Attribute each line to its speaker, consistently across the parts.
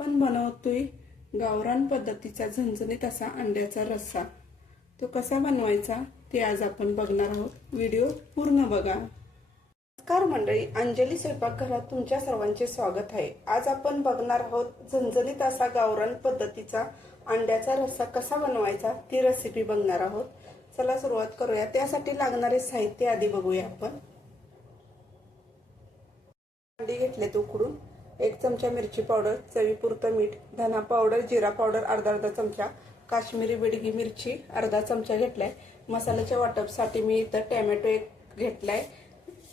Speaker 1: पण बनवतोय गावरान पद्धतीचा झणझणीत असा अंड्याचा रस्सा. तो कसा बनवायचा ते आज आपण बघणार आहोत. व्हिडिओ पूर्ण बघा. नमस्कार मंडळी अंजली स्वयंपाकघरात तुमच्या सर्वांचे स्वागत आहे. आज आपण बघणार आहोत झणझणीत असा गावरान पद्धतीचा अंड्याचा रस्सा कसा बनवायचा ती रेसिपी बघणार आहोत. चला सुरुवात करूया. त्यासाठी लागणारे साहित्य आधी बघूया आपण. अंडी तो उकडून. एक चमचा मिरची पावडर चवीपुरतं मीठ धना पावडर जिरा पावडर अर्धा अर्धा चमचा काश्मीरी बिडगी मिरची अर्धा चमचा घेतलाय. मसाल्याच्या वाटपसाठी मी इथं टॅमॅटो एक घेतलाय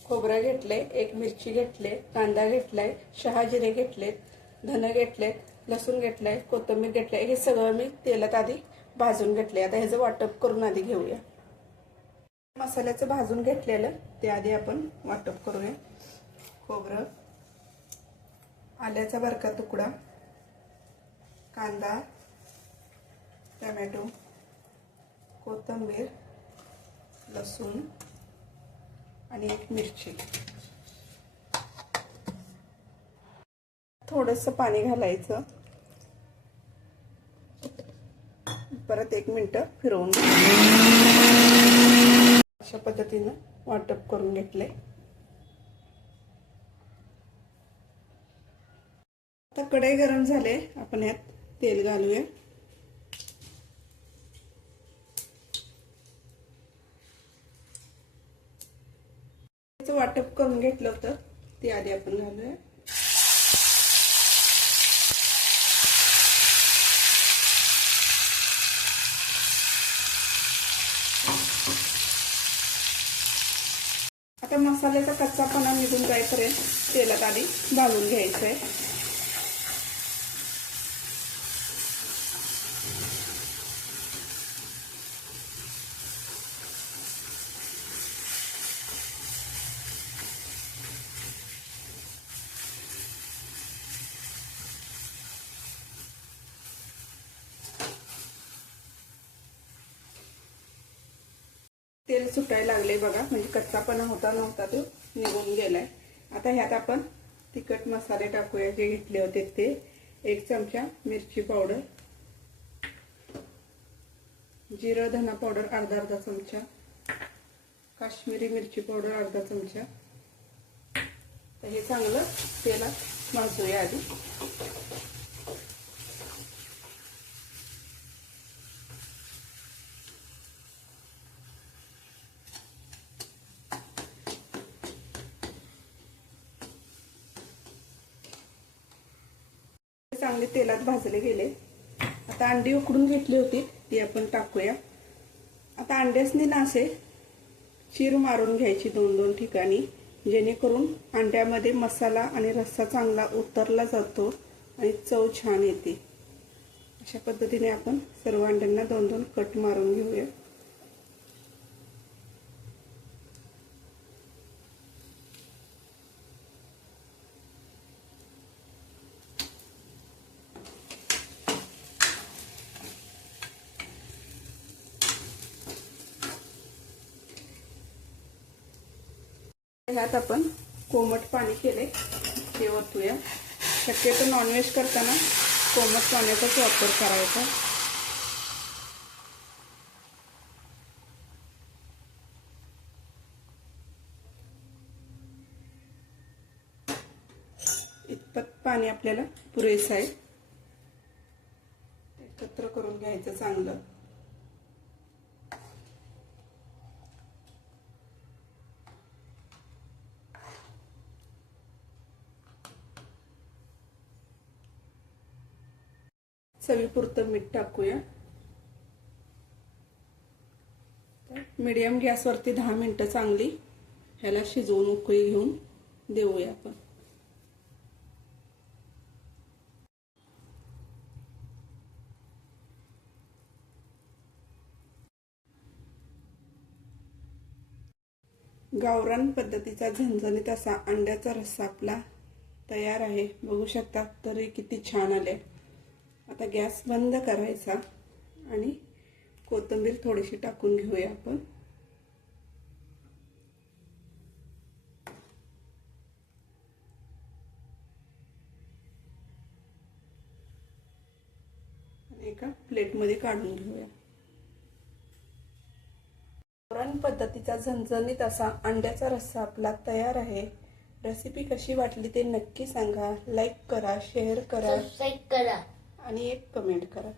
Speaker 1: खोबरं घेतलंय एक मिरची घेतले कांदा घेतलाय शहा जिरे घेतलेत धनं घेतलेत लसूण घेतलंय कोथिंबीर घेतलंय हे सगळं मी तेलात आधी भाजून घेतले आता ह्याचं वाटप करून आधी घेऊया. मसाल्याचं भाजून घेतलेलं ते आधी आपण वाटप करूया. खोबरं आल्याचा बरका तुकडा कांदा टमॅटो कोथिंबीर लसूण आणि एक मिरची. थोडंसं पाणी घालायचं. परत एक मिनटं फिरवून अशा पद्धतीनं वाटप करून घेतले तर कढई गरम झाले. आपण यात तेल घालूया. त्याचं वाटप करून घेतलं होतं. ते आधी आपण घालूया. आता मसाल्याचा कच्चापणा निघून जाईपर्यंत तेलात आधी भाजून घ्यायचं आहे तेल सुटायला लागले बघा. म्हणजे कच्चापणा होता नव्हता तो निघून गेलाय. आता ह्यात आपण तिखट मसाले टाकूया जे घेतले होते ते. एक चमचा मिरची पावडर. जिरं धना पावडर अर्धा अर्धा चमचा. काश्मीरी मिरची पावडर अर्धा चमचा. तर हे चांगलं तेलात भाजूया आधी. चांगले तेलात भाजले गेले. आता अंडी उकडून घेतली होती ती आपण टाकूया. आता अंड्यासनी ना असे चीर मारून घ्यायची दोन दोन ठिकाणी जेणेकरून अंड्यामध्ये मसाला आणि रस्सा चांगला उतरला जातो आणि चव छान येते. अशा पद्धतीने आपण सर्व अंड्यांना दोन दोन कट मारून घेऊया. ह्यात आपण कोमट पाणी केले हे ओतूया. शक्यतो नॉनव्हेज करताना कोमट पाण्याचाच वापर करायचा. इतपत पाणी आपल्याला पुरेसं आहे. एकत्र करून घ्यायचं चांगलं. चवीपुरतं मीठ टाकूया. मीडियम गॅसवरती दहा मिनटं चांगली ह्याला शिजवून उकळी घेऊन देऊया आपण. गावरान पद्धतीचा झणझणीत असा अंड्याचा रस्सा आपला तयार आहे. बघू शकता तरी किती छान आले आता गॅस बंद करायचा आणि कोथिंबीर थोडीशी टाकून घेऊया आपण. एका प्लेटमध्ये काढून घेऊया. गावरान पद्धतीचा झणझणीत असा अंड्याचा रस्सा आपला तयार आहे. रेसिपी कशी वाटली ते नक्की सांगा. लाईक करा शेअर करा.
Speaker 2: सबस्क्राईब करा.
Speaker 1: आणि एक कमेंट करा.